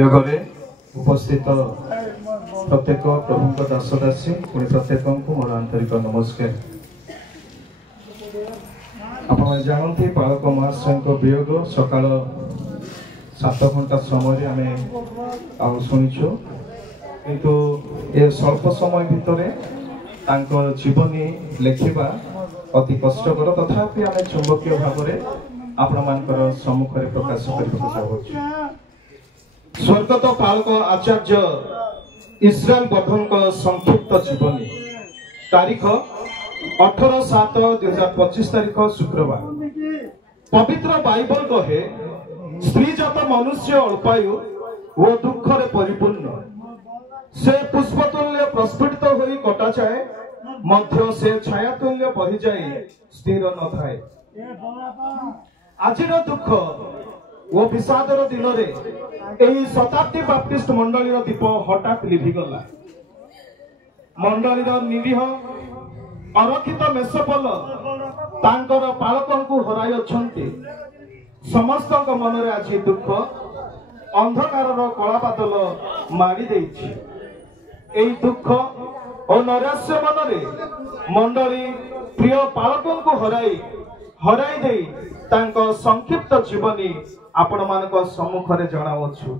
योगरे उपस्थित प्रत्येक प्रभु दासदासी पुणी प्रत्येक मोर आंतरिक नमस्कार। आप जानते बालक महाशय वियोग सकाल 7 घंटा समय आम शुणुचु किंतु ये स्वल्प समय भितर जीवनी लेखिबा अति कष्टकर तथापि आम चुंबकीय भाव में आपण सम्मुख में प्रकाश करने स्वर्गत पालक आचार्य इस्राएल वर्धन संक्षिप्त जीवनी तारीख 18/7/2025 तारीख शुक्रवार। पवित्र बाइबल कहे स्त्रीजात मनुष्य अल्पायु व दुखरे परिपूर्ण से पुष्पतुल्य प्रस्फुटित होई कटा जाए मध्य से छायातुल्य बही जाए स्थिर न थाए। आजिर दुख वो विषादर दिन में शताब्दी बाप्टिस्ट मंडली दीप हठात लिभिगला। मंडली निरीह अरक्षित मेषपल तांकर पालक को हराई अछंती। समस्त मन में आज दुख अंधकार कला बादल मारी देछि। एई दुख और नैराश्य मन में मंडली प्रिय पालक को हराई दे तांको संक्षिप्त जीवनी आपण मानक सम्मुख में जनावछु।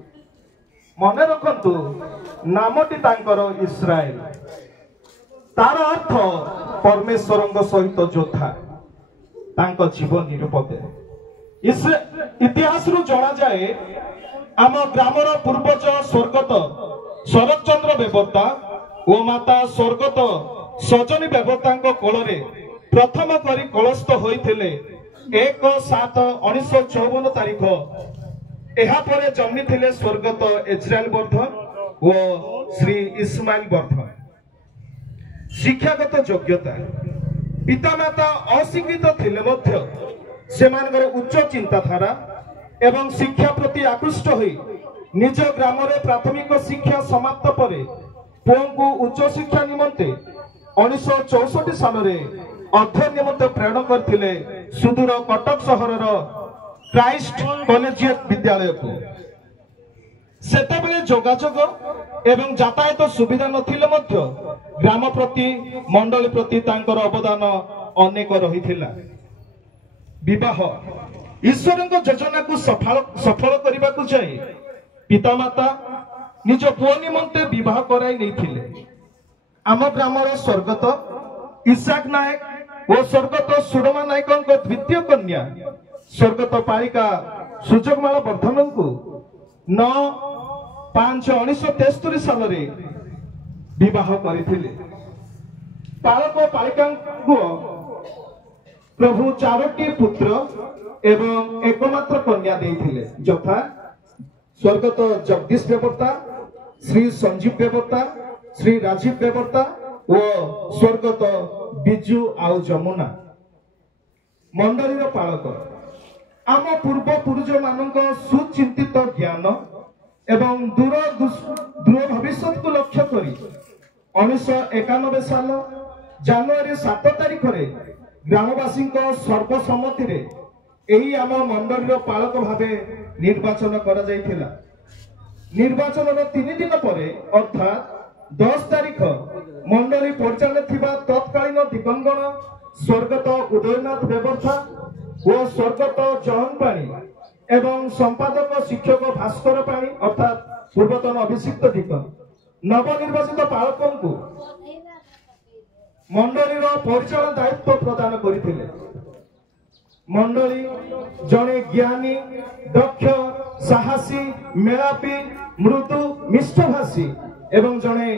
मन रखंतु नामटी तांकर इस्राएल तार अर्थ परमेश्वर सहित जोधा तांको जीवन निरूपते। इतिहास रु जना जाए आम ग्रामर पूर्वज स्वर्गत शरतचंद्र बेबर्ता ओ माता स्वर्गत सजनी बेबर्ता कोल प्रथम करी कलस्थ होइथिले 1/7/1954 तारीख। एहापर जन्मी थिले स्वर्गत इस्राएल वर्धन व श्री इस्माइल वर्धन। शिक्षागत योग्यता पितामाता अशिक्षित थिले मध्य सेमानकर उच्च चिंताधारा एवं शिक्षा प्रति आकृष्ट होई निज ग्राम रे प्राथमिक शिक्षा समाप्त परे पुओं को उच्च शिक्षा निमंते 1964 साल रे अध्ययन निमंते प्रेरण करथिले सुदूर कटक सहर क्राइस्ट कॉलेजिएट विद्यालय को। सेतेबेले जोगाजोग एवं यातायात सुविधा नथिले मध्य ग्राम प्रति मंडली प्रति तांकर अवदान अनेक रहिथिला। विवाह ईश्वर योजना को सफल करने को जाए पितामाता निज पुओ निमंते विवाह कराई नहीं। आम ग्रामर स्वर्गत इसाक नायक और स्वर्गत सुरमा नायक द्वितीय कन्या स्वर्गत पालिका सुजगमाला वर्धन को 9/5/1973 साल विवाह करथिले। पालक पालिका को प्रभु 4टी पुत्र एवं एकमात्र कन्या देथिले यथा स्वर्गत जगदीश बेबर्ता, श्री संजीव बेबर्ता, श्री राजीव बेबर्ता और स्वर्गत बिजू आउ जमुना। मंडलीर पालक आम पूर्व पुरुष मानक सुचिंतित ज्ञान एवं दूर भविष्य को लक्ष्य करी 1991 साल जनवरी 7 तारीख रे ग्रामवासी सर्वसम्मति रे एही आम मंडलीर पालक भावे निर्वाचन करा जायथिला। निर्वाचन 3 दिन पर अर्थात 10 तारीख मंडली परिचालन थिबा तत्कालीन दिगंगण स्वर्गत उदयनाथ बेबर्था और स्वर्गत जहन पाणी एवं संपादक शिक्षक भास्कर पाणी अर्थात पूर्वतन अभिषिक्त दिगन नवनिर्वाचित पालकों को मंडलीर परिचालन दायित्व प्रदान करथिले। मंडली जने ज्ञानी दक्ष साहसी मेलापी मृदु मिष्टभाषी एवं जने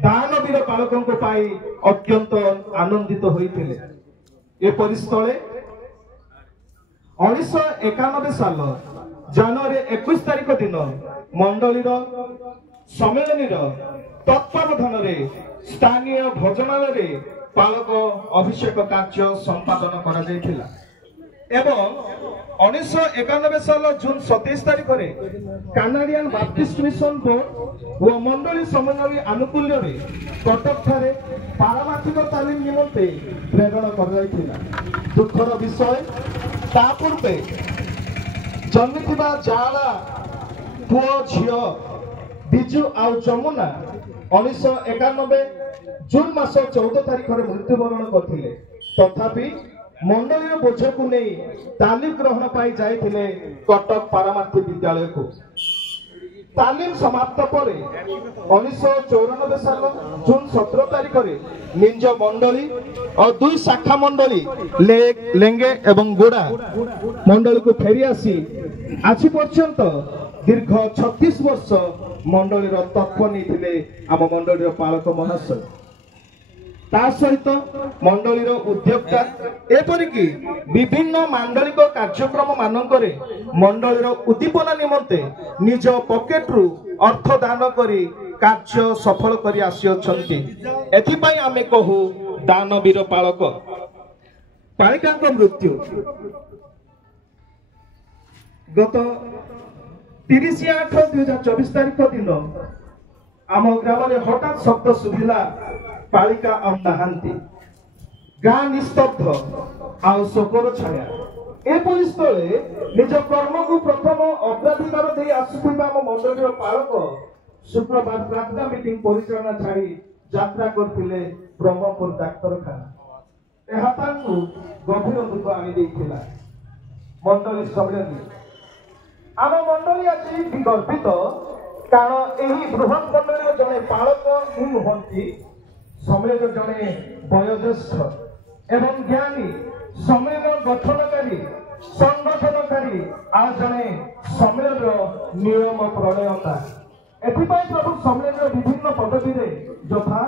दानवीर पालकों को पाई अत्यंत आनंदित होइथिले। ए परिस्थले 1991 साल जनवरी 21 तारीख दिन मंडलीर सम्मेलनीर तत्वावधान स्थानीय भोजनालय पालक अभिषेक कार्य संपादन करा जायथिला एवं 1991 साल जून 27 तारीख रे कानाडियन बाप्टिस्ट मिशन बोर्ड व मंडली समन्वय आनुकूल्य रे कटक ठारे पारमार्थिक तालीम निमंते प्रेरण कर जायथिला। दुखर विषय ता पूर्वे जन्मिथिबा जाला पुओ झियो बिजु आउ जमुना 1991 जून मास 14 तारिख में मृत्युवरण करथिले। तथापि मंडलीय बोझ को नहीं तालीम ग्रहण पाई जाइथिले कटक पारमार्थी विद्यालय को। तालीम समाप्त पर 1994 साल जून 17 तारिख में निज मंडली और 2 शाखा मंडली लेंगे एवं गोड़ा मंडली को फेरी आसी आज पर्यंत दीर्घ 36 वर्ष मंडलीर तत्व नहीं आम मंडलीर पालक महाशय। ता सहित मंडलीर उद्योक्ता एपरिकी विभिन्न मांडलिक कार्यक्रम मानकरे मंडलीर उद्दीपना निमंते निज पॉकेट्रु अर्थ दान करी कार्य सफल करी आसियछंती। एथिपाई आमे कहू दानवीर पालक। पालिकांक मृत्यु गत 30/8/2024 तारिख दिन आम ग्राम में हठात शब्द सुभिला पालिका आउ नहांती। गाँ निस्तब्ध आउ शोकर छाया। एपरि स्थले निज कर्म को प्रथम अग्राधिकार दे आसुथिबा आम मंडलीर पालक शुक्रवार प्रार्थना मीटिंग परिचालना छाड़ी यात्रा करथिले ब्रह्मपुर डाक्तरखाना। एहा तांकु गभीर दुख आनी देइथिला। मंडली सम्मेलन आम मंडली आज गर्वित कारण एही बृहत मंडलीर जने पालक ही नुहंती सम्मेलन जने वयोज्येष्ठ एवं ज्ञानी सम्मेलन गठनकारी संगठनकारी आ जने सम्मेलन नियम प्रणयता। एथिपाई प्रभु सम्मेलन विभिन्न पदवी रे यथा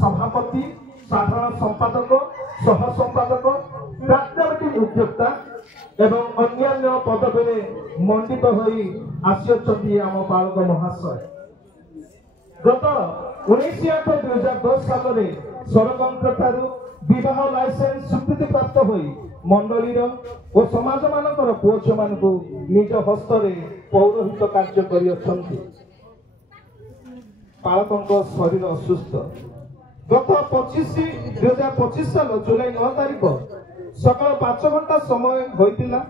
सभापति साधारण संपादक सह संपादक प्राथमिक उद्योक्ता एवं अन्य पदवी रे मंडित होई आसियछंती आम पालक महाशय। गत 19/8/2010 साल में सरकारଙ୍କ ଠାରୁ विवाह लाइसेंस स्वीकृति प्राप्त होई मंडलीर और समाज मानकर पुओ झियो मानकु निज हस्त रे पौरोहित कार्य करियछंती। पालकଙ୍କ शरीर असुस्थ। गत 2025 साल जुलाई 9 तारिख सकाल 5 घंटा समय होइतिला।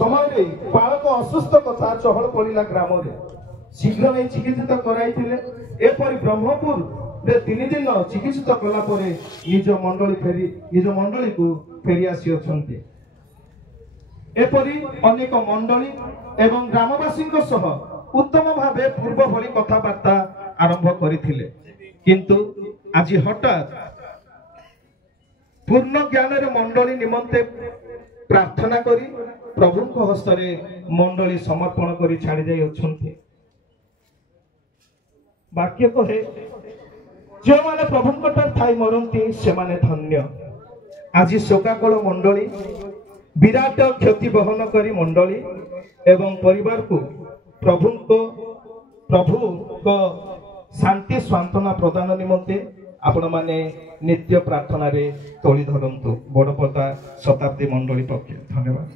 समय पालक असुस्थ कथा चहल पड़ा ग्राम में शीघ्र नहीं चिकित्सित कराइथिले। एपरि ब्रह्मपुर रे 3 दिन चिकित्सित कला परे निज मंडली को फेरी आसियछंती। एपरि अनेक मंडली एवं ग्रामवासी सह उत्तम भावे पूर्व भली कथाबार्ता आरंभ करथिले। किंतु आज हठात पूर्ण ज्ञान रे मंडली निमंते प्रार्थना करी प्रभु हस्तरे मंडली समर्पण करी छाड़ी जाई अछंती। वाक्य कहे जो माने प्रभु ठाई मरती से माने धन्य। आज शोकाकल मंडली विराट क्षति बहन करी मंडली एवं परिवार को प्रभु को शांति सांत्वना प्रदान निमंते आपण माने नित्य प्रार्थना रे तोली धरंतु। बड़पदा शताब्दी मंडली पक्ष धन्यवाद।